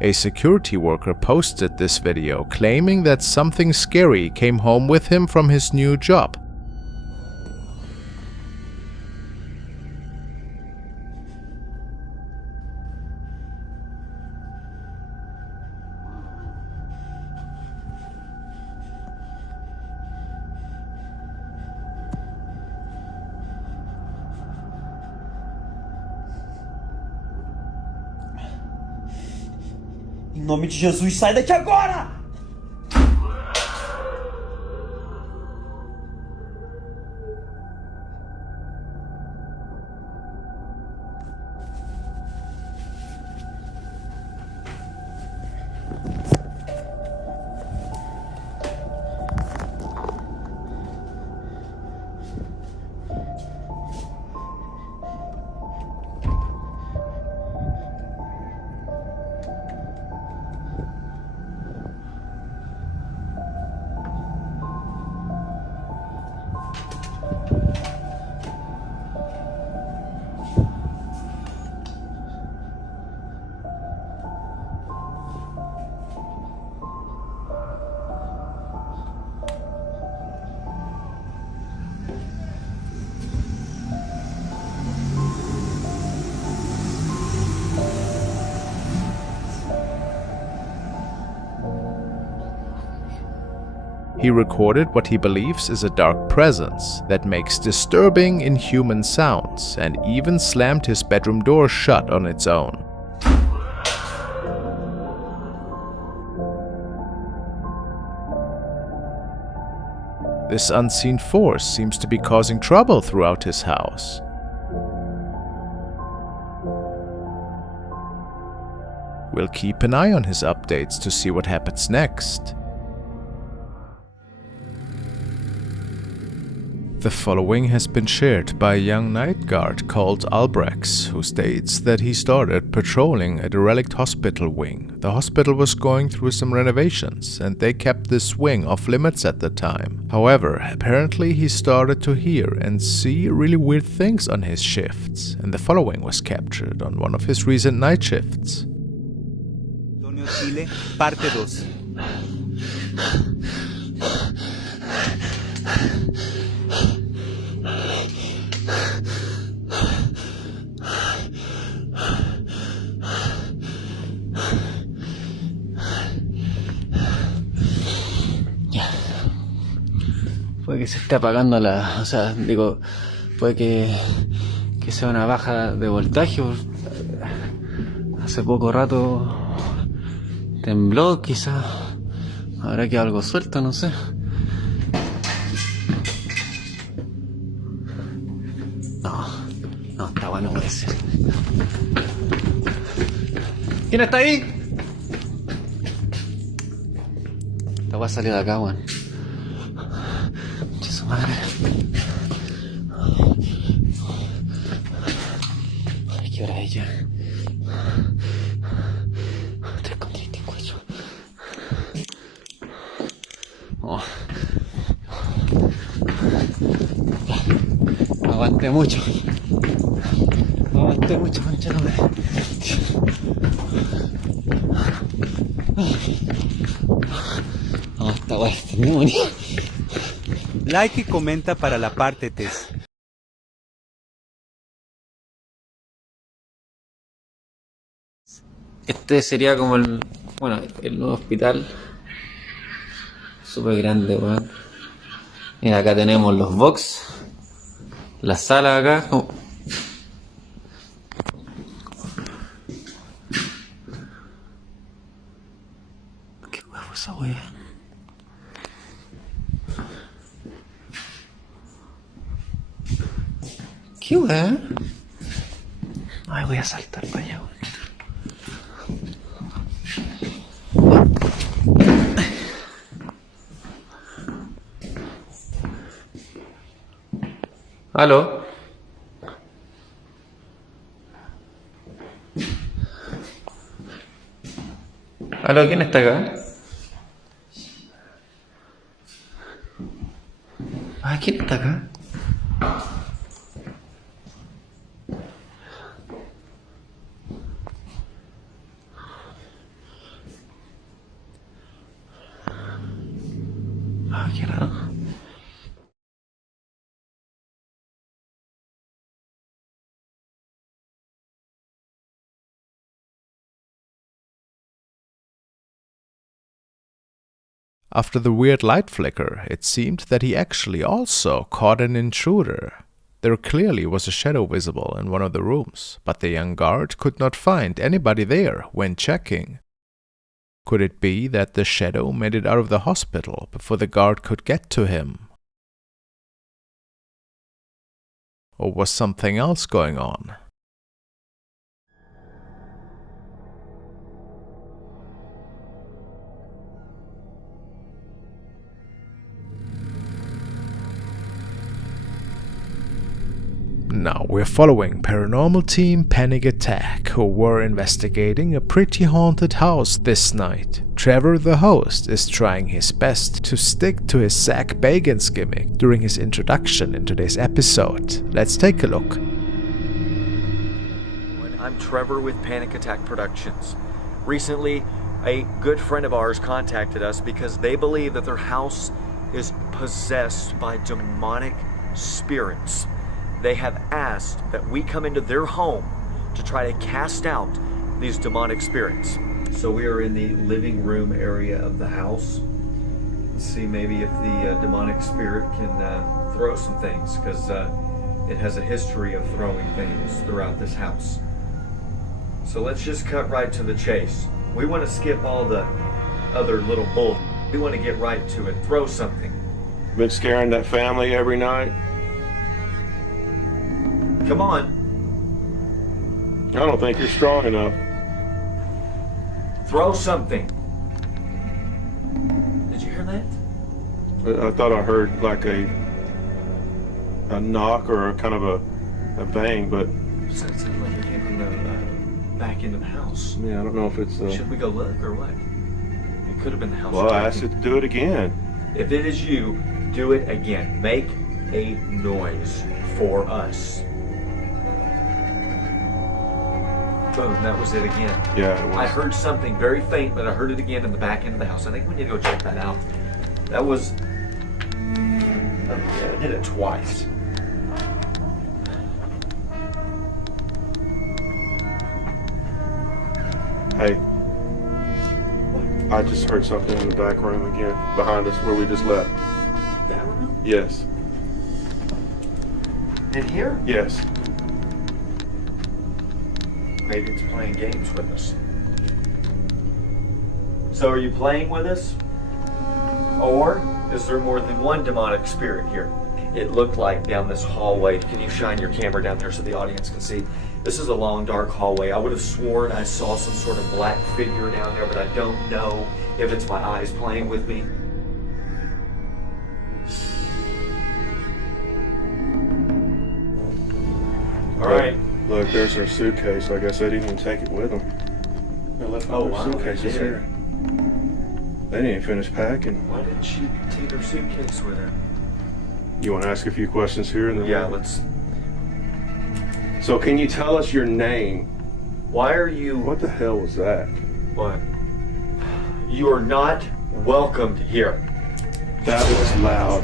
A security worker posted this video claiming that something scary came home with him from his new job. Em nome de Jesus, sai daqui agora! He recorded what he believes is a dark presence that makes disturbing, inhuman sounds, and even slammed his bedroom door shut on its own. This unseen force seems to be causing trouble throughout his house. We'll keep an eye on his updates to see what happens next. The following has been shared by a young night guard called Albrecht, who states that he started patrolling a derelict hospital wing. The hospital was going through some renovations, and they kept this wing off limits at the time. However, apparently he started to hear and see really weird things on his shifts, and the following was captured on one of his recent night shifts. Chile, parte 2. Puede que se esté apagando la... O sea, digo, puede que sea una baja de voltaje. Hace poco rato tembló, quizás habrá quedado algo suelto, no sé. No, está bueno, puede ser. ¿Quién está ahí? Esta voy a salir de acá, weón. Su madre. Ay, ¿qué hora es ya? 3:34. Oh. Aguanté mucho, mancha, no me... No, esta weá es demonio. Like y comenta para la parte 3. Este sería como el nuevo hospital. Súper grande, weón. Mira, acá tenemos los box. La sala acá. ¿Qué huevo esa wea? ¿Qué wea? Ay, voy a saltar para allá, weón. ¿Aló? ¿Aló? ¿Quién está acá? Ah, ¿quién está acá? After the weird light flicker, it seemed that he actually also caught an intruder. There clearly was a shadow visible in one of the rooms, but the young guard could not find anybody there when checking. Could it be that the shadow made it out of the hospital before the guard could get to him? Or was something else going on? Now we're following paranormal team Panic Attack, who were investigating a pretty haunted house this night. Trevor, the host, is trying his best to stick to his Zach Bagans gimmick during his introduction in today's episode. Let's take a look. I'm Trevor with Panic Attack Productions. Recently, a good friend of ours contacted us because they believe that their house is possessed by demonic spirits. They have asked that we come into their home to try to cast out these demonic spirits. So we are in the living room area of the house. Let's see maybe if the demonic spirit can throw some things, because it has a history of throwing things throughout this house. So let's just cut right to the chase. We want to skip all the other little bull. We want to get right to it. Throw something. Been scaring that family every night? Come on. I don't think you're strong enough. Throw something. Did you hear that? I thought I heard like a knock or a kind of a bang, but It sounded like it came from the back end of the house. yeah, I don't know if it's Should we go look or what? It could have been the house. well, I asked it to do it again. If it is you, do it again. Make a noise for us. Boom, that was it again. Yeah, it was. I heard something very faint, but I heard it again in the back end of the house. I think we need to go check that out. That was... yeah, I did it twice. Hey, I just heard something in the back room again, behind us where we just left. That room? Yes. In here? Yes. Maybe it's playing games with us. So are you playing with us? Or is there more than one demonic spirit here? It looked like down this hallway. Can you shine your camera down there so the audience can see? This is a long, dark hallway. I would have sworn I saw some sort of black figure down there, but I don't know if it's my eyes playing with me. All right. Look, there's their suitcase. I guess they didn't even take it with them. They left all their suitcases here. They didn't even finish packing. Why didn't she take her suitcase with her? You want to ask a few questions here? And then Yeah, let's... So can you tell us your name? Why are you... What the hell was that? What? You are not welcomed here. That was loud.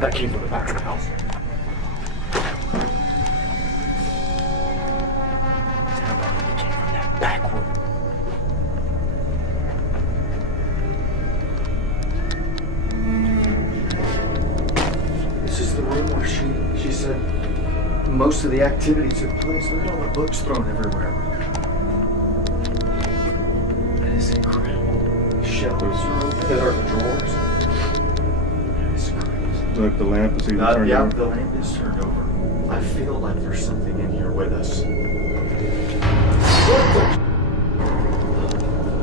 That came from the back of the house. It came from that back room. This is the room where she said most of the activity took place. Look at all the books thrown everywhere. That is incredible. Shelves are open. There are drawers. That is crazy. Look, the lamp is even turned Yeah, on. the lamp is turned over. I feel like there's something in here with us. What the?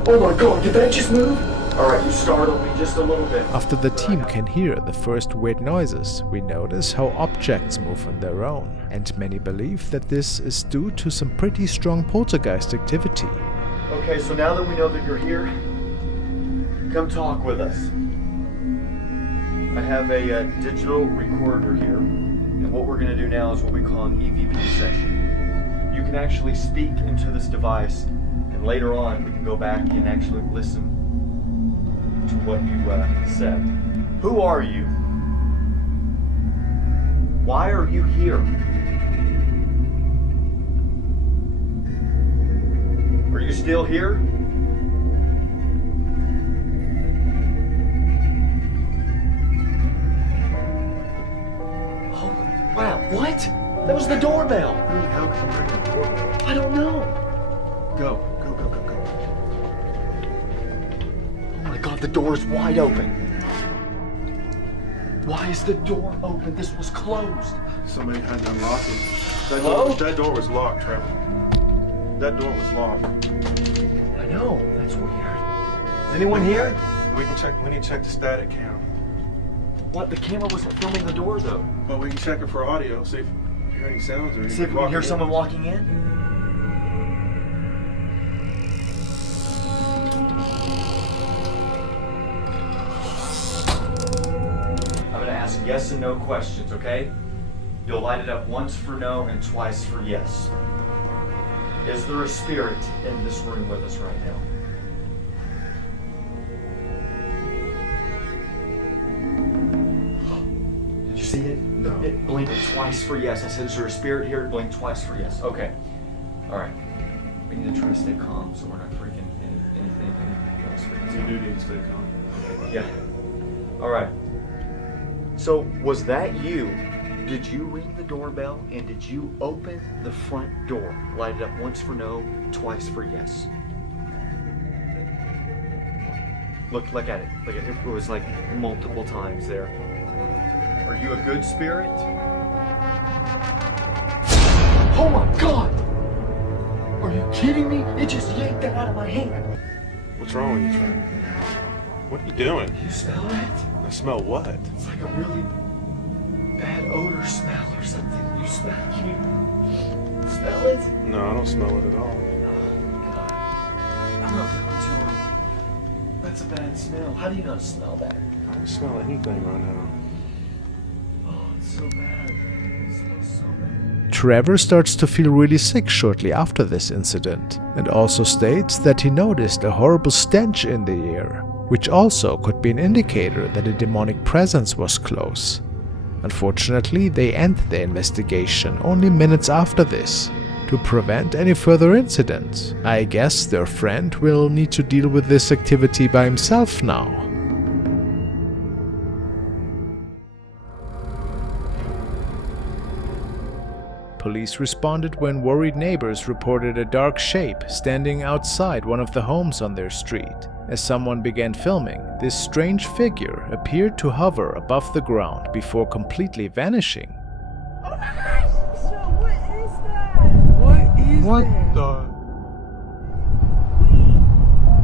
Oh my god, did that just move? Alright, you startled me just a little bit. After the team can hear the first weird noises, we notice how objects move on their own, and many believe that this is due to some pretty strong poltergeist activity. Okay, so now that we know that you're here, come talk with us. I have a digital recorder here, and what we're going to do now is what we call an EVP session. You can actually speak into this device, and later on we can go back and actually listen to what you said. Who are you? Why are you here? Are you still here? That was the doorbell. Who the hell can ring the doorbell? I don't know. Go. Oh my God, the door's wide open. Why is the door open? This was closed. Somebody had to unlock it. Hello? That door was locked, Trevor. That door was locked. I know. That's weird. Is anyone here? We need to check the static count. What? The camera wasn't filming the door though. But we can check it for audio, see if you hear any sounds or See if we can hear someone walking in. I'm gonna ask yes and no questions, okay? You'll light it up once for no and twice for yes. Is there a spirit in this room with us right now? Did you see it? No. It blinked twice for yes. I said, is there a spirit here? It blinked twice for yes. Okay. All right. We need to try to stay calm so we're not freaking anything else. You do need to stay calm. Yeah. All right. So was that you? Did you ring the doorbell and did you open the front door? Light it up once for no, twice for yes. Look at it. Look at it. It was like multiple times there. Are you a good spirit? Oh my God! Are you kidding me? It just yanked that out of my hand. What's wrong with you, Trevor? What are you doing? You smell it? I smell what? It's like a really bad odor smell or something. Can you smell it? No, I don't smell it at all. I'm not going to. That's a bad smell. How do you not smell that? I don't smell anything right now. Oh, it's so bad. It smells so bad. Trevor starts to feel really sick shortly after this incident, and also states that he noticed a horrible stench in the air, which also could be an indicator that a demonic presence was close. Unfortunately, they end their investigation only minutes after this. To prevent any further incidents, I guess their friend will need to deal with this activity by himself now. Police responded when worried neighbors reported a dark shape standing outside one of the homes on their street. As someone began filming, this strange figure appeared to hover above the ground before completely vanishing. Oh my gosh! So what is that? What is What that? the?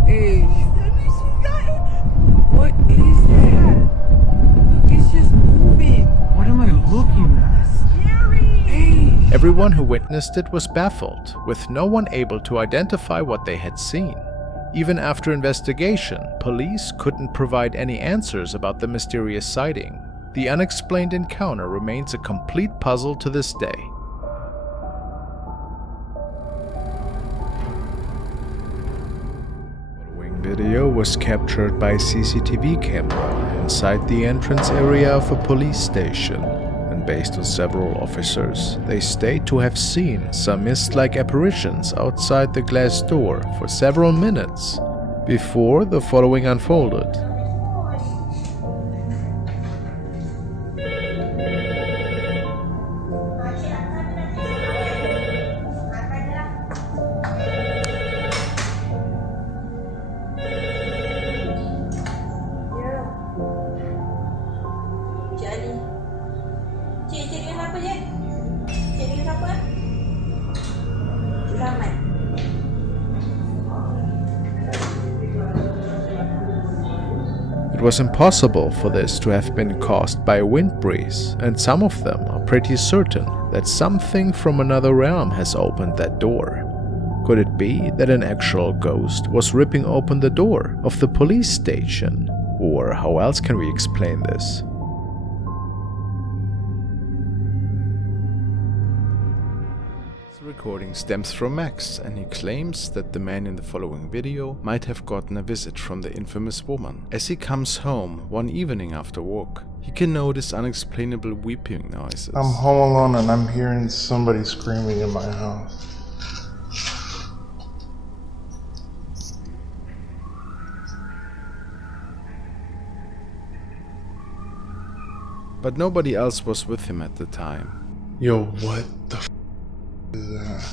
Hey, what is that? Look, it's just moving. What am I looking at? Scary! Hey! Everyone who witnessed it was baffled, with no one able to identify what they had seen. Even after investigation, police couldn't provide any answers about the mysterious sighting. The unexplained encounter remains a complete puzzle to this day. The following video was captured by CCTV camera inside the entrance area of a police station. And based on several officers, they state to have seen some mist-like apparitions outside the glass door for several minutes before the following unfolded. Cik dengan siapa je? Cik dengan siapa? Cik Rahmat. It was impossible for this to have been caused by a wind breeze, and some of them are pretty certain that something from another realm has opened that door. Could it be that an actual ghost was ripping open the door of the police station? Or how else can we explain this? The recording stems from Max, and he claims that the man in the following video might have gotten a visit from the infamous woman. As he comes home one evening after work, he can notice unexplainable weeping noises. I'm home alone and I'm hearing somebody screaming in my house. But nobody else was with him at the time. Yo, what the f is that?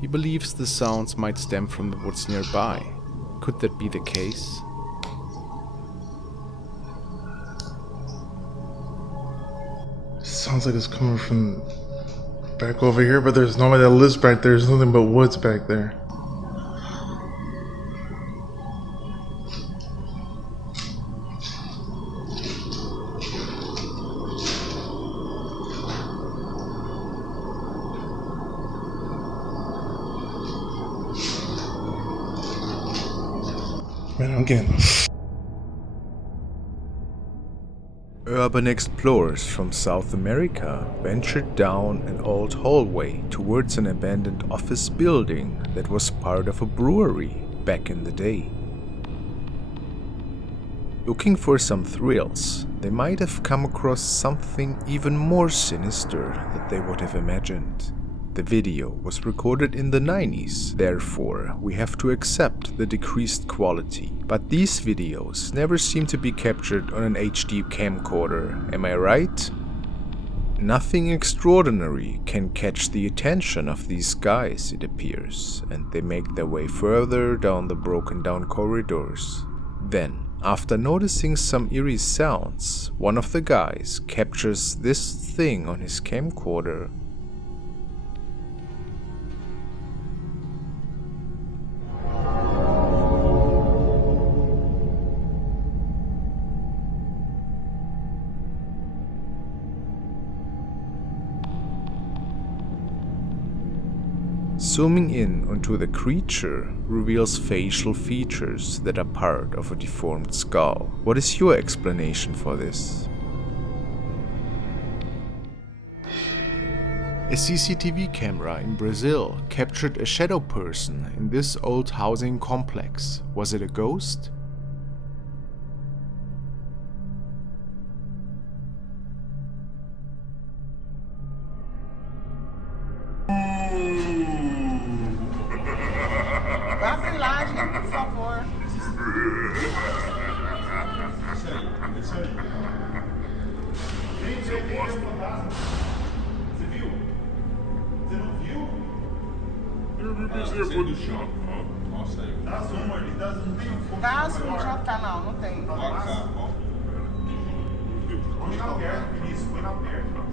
He believes the sounds might stem from the woods nearby. Could that be the case? Sounds like it's coming from back over here, but there's nobody that lives back there. There's nothing but woods back there. Man, I'm getting Urban explorers from South America ventured down an old hallway towards an abandoned office building that was part of a brewery back in the day. Looking for some thrills, they might have come across something even more sinister than they would have imagined. The video was recorded in the 90s, therefore we have to accept the decreased quality. But these videos never seem to be captured on an HD camcorder, am I right? Nothing extraordinary can catch the attention of these guys, it appears, and they make their way further down the broken down corridors. Then, after noticing some eerie sounds, one of the guys captures this thing on his camcorder. Zooming in onto the creature reveals facial features that are part of a deformed skull. What is your explanation for this? A CCTV camera in Brazil captured a shadow person in this old housing complex. Was it a ghost? Dá zoom, já tá, não tem. Põe na perto, isso, põe na perto.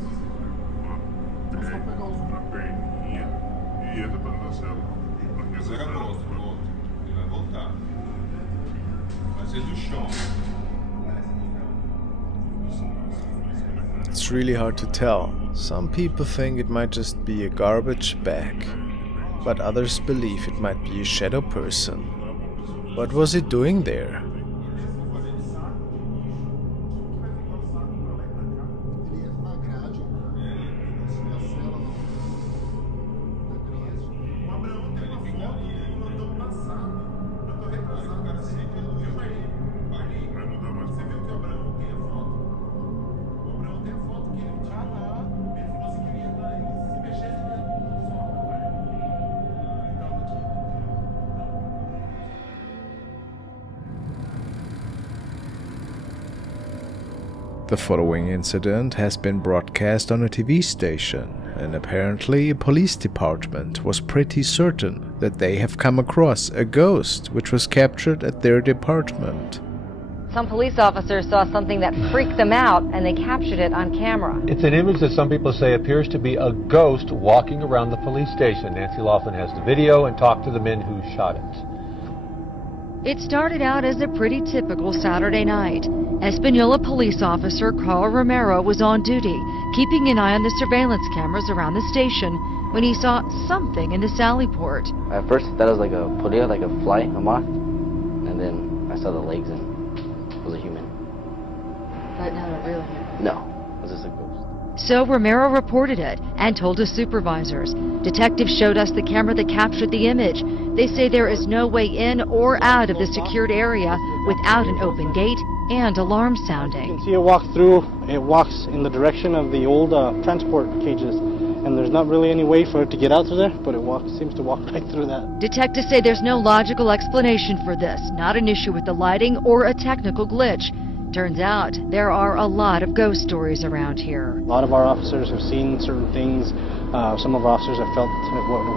É só pegar o zoom na perninha e entra pra dar célula. Pega pronto. Ele vai voltar. Vai ser do chão. It's really hard to tell. Some people think it might just be a garbage bag, but others believe it might be a shadow person. What was it doing there? The following incident has been broadcast on a TV station, and apparently a police department was pretty certain that they have come across a ghost which was captured at their department. Some police officers saw something that freaked them out and they captured it on camera. It's an image that some people say appears to be a ghost walking around the police station. Nancy Laughlin has the video and talked to the men who shot it. It started out as a pretty typical Saturday night. Espanola police officer Carl Romero was on duty, keeping an eye on the surveillance cameras around the station when he saw something in the sally port. At first I thought it was like a polilla, like a fly, a moth, and then I saw the legs and it was a human. But not a real human? No, it was just a ghost. So Romero reported it and told his supervisors. Detectives showed us the camera that captured the image. They say there is no way in or out of the secured area without an open gate and alarm sounding. You can see it walk through. It walks in the direction of the old transport cages. and there's not really any way for it to get out through there, but it seems to walk right through that. Detectives say there's no logical explanation for this, not an issue with the lighting or a technical glitch. Turns out there are a lot of ghost stories around here. A lot of our officers have seen certain things. Some of our officers have felt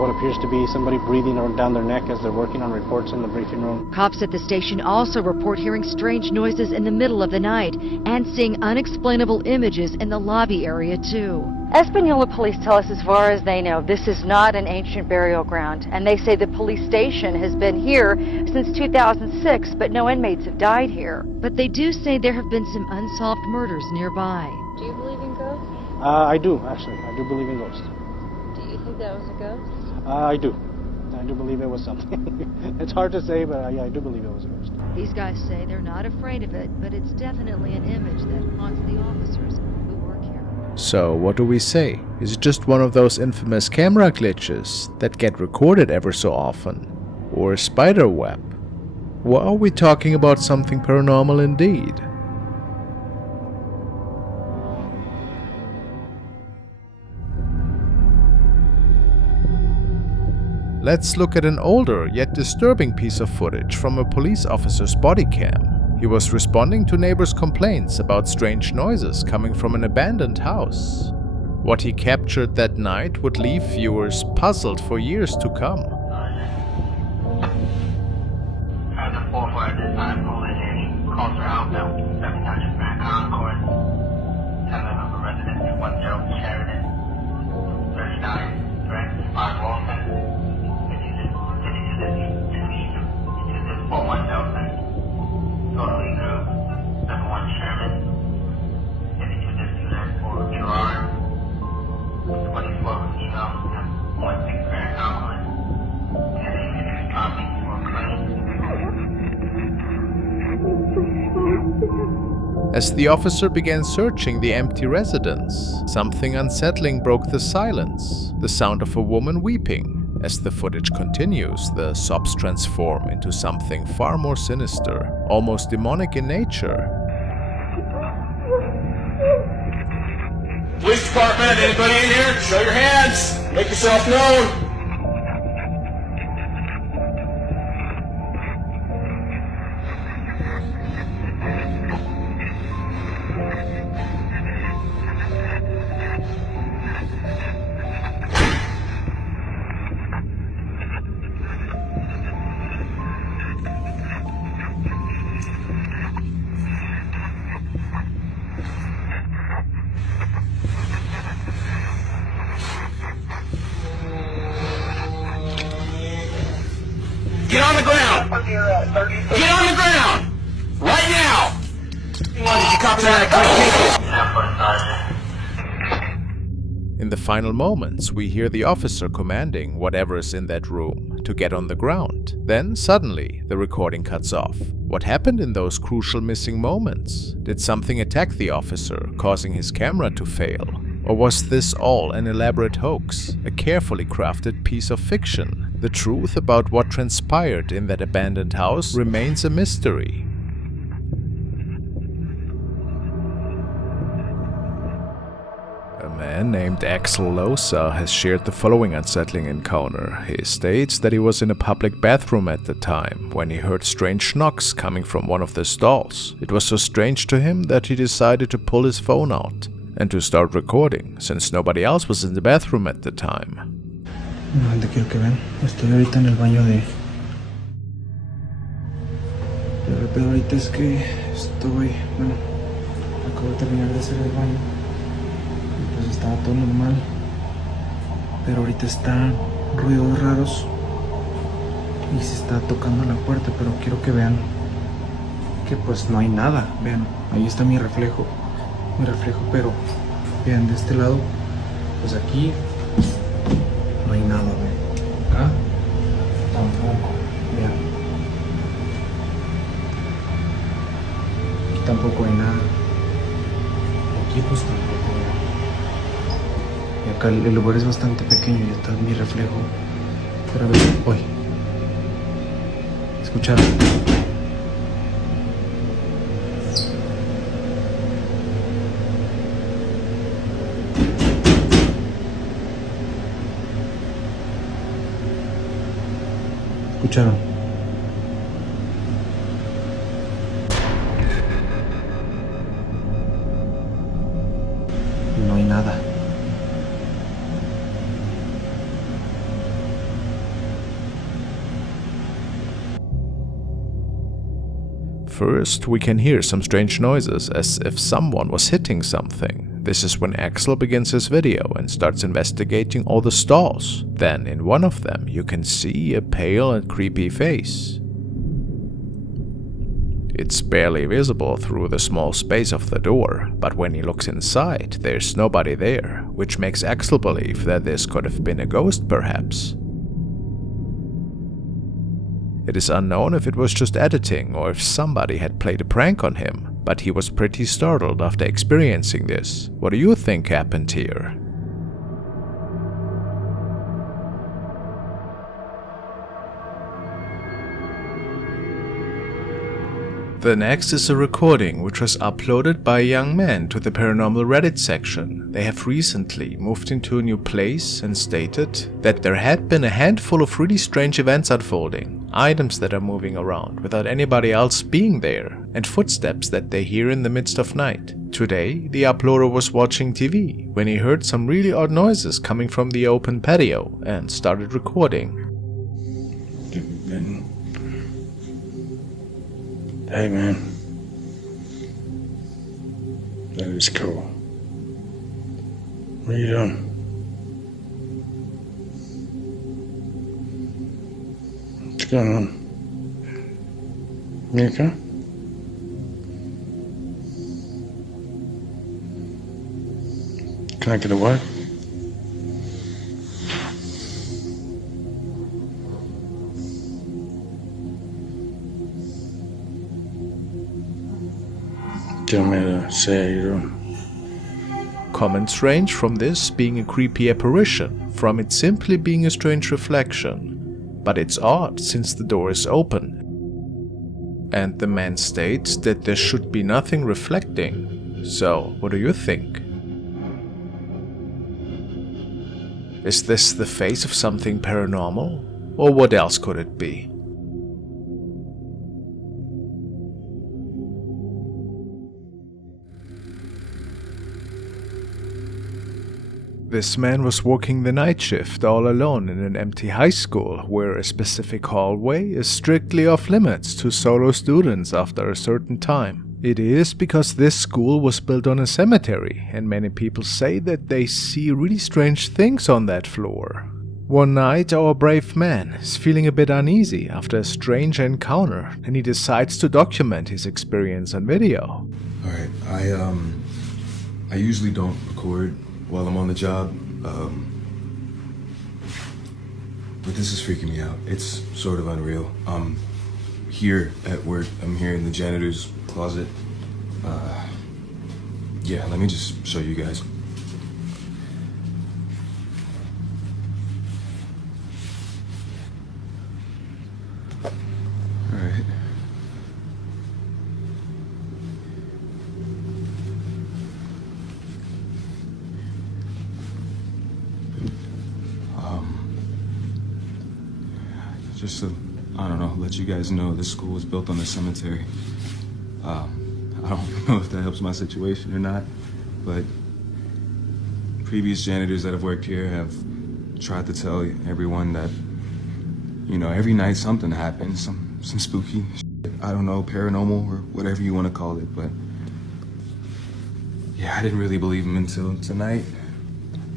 what appears to be somebody breathing down their neck as they're working on reports in the briefing room. Cops at the station also report hearing strange noises in the middle of the night and seeing unexplainable images in the lobby area too. Espanola police tell us as far as they know, this is not an ancient burial ground, and they say the police station has been here since 2006, but no inmates have died here. But they do say there have been some unsolved murders nearby. Do you believe in ghosts? I do, actually. I do believe in ghosts. Do you think that was a ghost? I do. I do believe it was something. It's hard to say, but yeah, I do believe it was a ghost. These guys say they're not afraid of it, but it's definitely an image that haunts the officers who work here. So, what do we say? Is it just one of those infamous camera glitches that get recorded ever so often? Or a spider web? Or are we talking about something paranormal indeed? Let's look at an older yet disturbing piece of footage from a police officer's body cam. He was responding to neighbors' complaints about strange noises coming from an abandoned house. What he captured that night would leave viewers puzzled for years to come. As the officer began searching the empty residence, something unsettling broke the silence, the sound of a woman weeping. As the footage continues, the sobs transform into something far more sinister, almost demonic in nature. Police department, anybody in here? Show your hands! Make yourself known! Get on the ground! Get on the ground! Right now! Did you copy that? In the final moments, we hear the officer commanding whatever is in that room to get on the ground. Then, suddenly, the recording cuts off. What happened in those crucial missing moments? Did something attack the officer, causing his camera to fail? Or was this all an elaborate hoax, a carefully crafted piece of fiction? The truth about what transpired in that abandoned house remains a mystery. A man named Axel Losa has shared the following unsettling encounter. He states that he was in a public bathroom at the time when he heard strange knocks coming from one of the stalls. It was so strange to him that he decided to pull his phone out and to start recording, since nobody else was in the bathroom at the time. No, quiero que vean. Estoy ahorita en el baño de... El pedo ahorita es que acabo de terminar de hacer el baño. Y pues estaba todo normal. Pero ahorita están ruidos raros. Y se está tocando la puerta, pero quiero que vean que pues no hay nada. Vean, ahí está mi reflejo. Pero vean, de este lado, pues aquí no hay nada, vean. Acá tampoco, vean. Aquí tampoco hay nada. Aquí pues tampoco, vean. Y acá el lugar es bastante pequeño y está mi reflejo. Pero a ver, hoy. ¿Escucharon? escucharon? No hay nada. First, we can hear some strange noises, as if someone was hitting something. This is when Axel begins his video and starts investigating all the stalls. Then, in one of them, you can see a pale and creepy face. It's barely visible through the small space of the door, but when he looks inside, there's nobody there, which makes Axel believe that this could have been a ghost perhaps. It is unknown if it was just editing or if somebody had played a prank on him, but he was pretty startled after experiencing this. What do you think happened here? The next is a recording which was uploaded by a young man to the paranormal Reddit section. They have recently moved into a new place and stated that there had been a handful of really strange events unfolding, items that are moving around without anybody else being there, and footsteps that they hear in the midst of night. Today, the uploader was watching TV when he heard some really odd noises coming from the open patio and started recording. Hey man, that is cool. What are you doing? What's going on? You okay? Can I get away? Do you want me to say how you're doing? Comments range from this being a creepy apparition, from it simply being a strange reflection. But it's odd since the door is open. And the man states that there should be nothing reflecting. So, what do you think? Is this the face of something paranormal? Or what else could it be? This man was working the night shift all alone in an empty high school where a specific hallway is strictly off limits to solo students after a certain time. It is because this school was built on a cemetery, and many people say that they see really strange things on that floor. One night, our brave man is feeling a bit uneasy after a strange encounter, and he decides to document his experience on video. Alright, I usually don't record while I'm on the job, but this is freaking me out. It's sort of unreal. I'm here at work. I'm here in the janitor's closet. Yeah, let me just show you guys. Alright. Just to, I don't know, let you guys know this school was built on a cemetery. I don't know if that helps my situation or not, but previous janitors that have worked here have tried to tell everyone that, you know, every night something happens, some spooky shit, I don't know, paranormal or whatever you want to call it, but yeah, I didn't really believe them until tonight.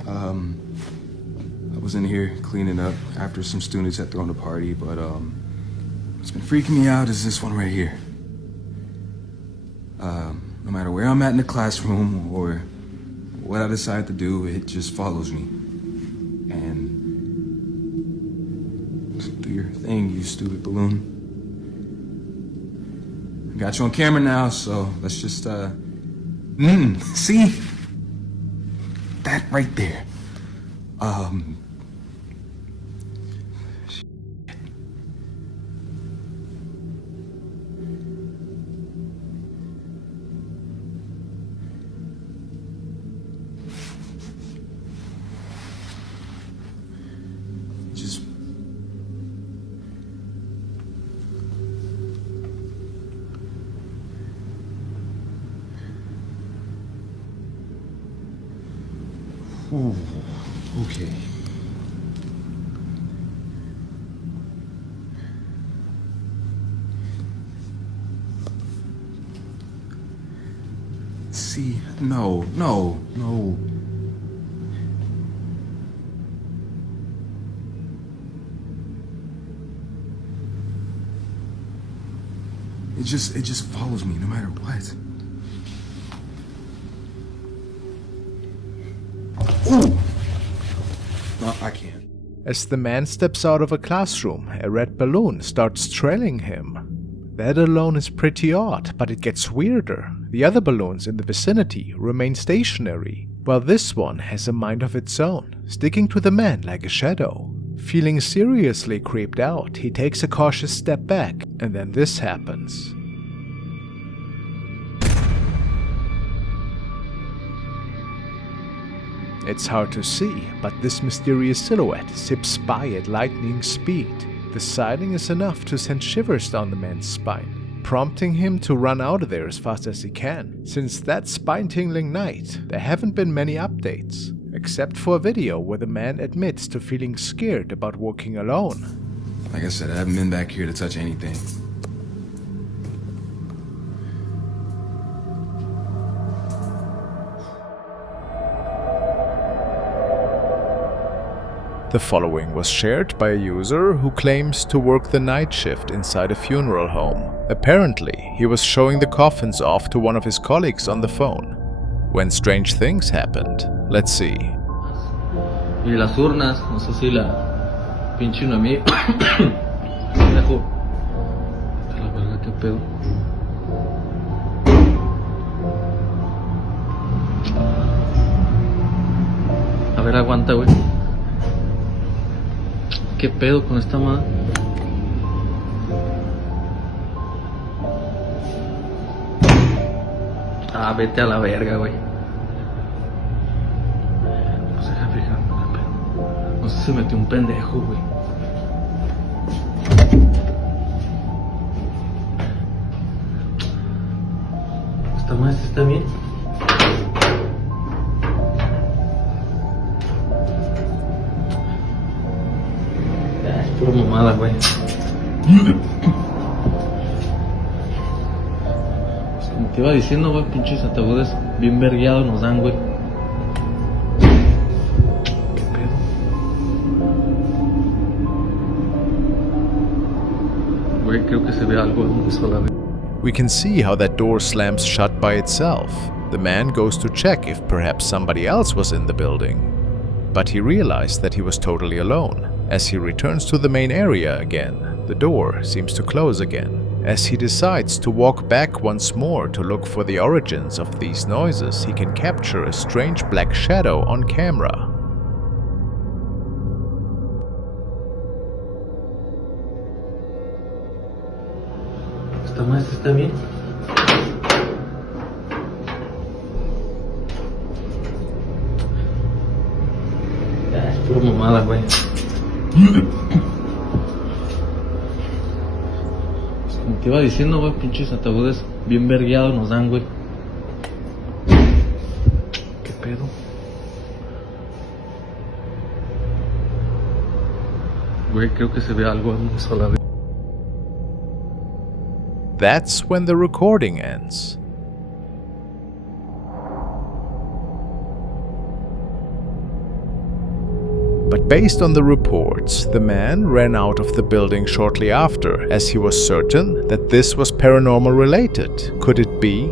I was in here cleaning up after some students had thrown a party, but what's been freaking me out is this one right here. No matter where I'm at in the classroom or what I decide to do, it just follows me. And do your thing, you stupid balloon. I got you on camera now, so let's just see? That right there. Ooh, okay. See, no. It just follows me no matter what. Ooh! No, I can't. As the man steps out of a classroom, a red balloon starts trailing him. That alone is pretty odd, but it gets weirder. The other balloons in the vicinity remain stationary, while this one has a mind of its own, sticking to the man like a shadow. Feeling seriously creeped out, he takes a cautious step back, and then this happens. It's hard to see, but this mysterious silhouette zips by at lightning speed. The sighting is enough to send shivers down the man's spine, prompting him to run out of there as fast as he can. Since that spine-tingling night, there haven't been many updates, except for a video where the man admits to feeling scared about walking alone. Like I said, I haven't been back here to touch anything. The following was shared by a user who claims to work the night shift inside a funeral home. Apparently, he was showing the coffins off to one of his colleagues on the phone when strange things happened. Let's see. Y las urnas, no sé si la pinche una mí. Dejo. La verdad, qué pedo. A ver, aguanta, güey. ¿Qué pedo con esta madre? Ah, vete a la verga, güey. No sé, fijarme, qué pedo. No sé si metió un pendejo, güey. ¿Esta madre está bien? Pura mamada, güey. Pues como te iba diciendo, güey, pinches ataúdes bien vergueados nos dan, güey. ¿Qué pedo? Güey, creo que se ve algo en eso a la vez. We can see how that door slams shut by itself. The man goes to check if perhaps somebody else was in the building. But he realized that he was totally alone. As he returns to the main area again, the door seems to close again. As he decides to walk back once more to look for the origins of these noises, he can capture a strange black shadow on camera. ¿Esta maestra está bien? Es pura mamada, güey. Pues como te iba diciendo, güey, pinches ataúdes bien vergueados nos dan, güey. ¿Qué pedo? Güey, creo que se ve algo en una sola vez. That's when the recording ends. But based on the reports, the man ran out of the building shortly after, as he was certain that this was paranormal related. Could it be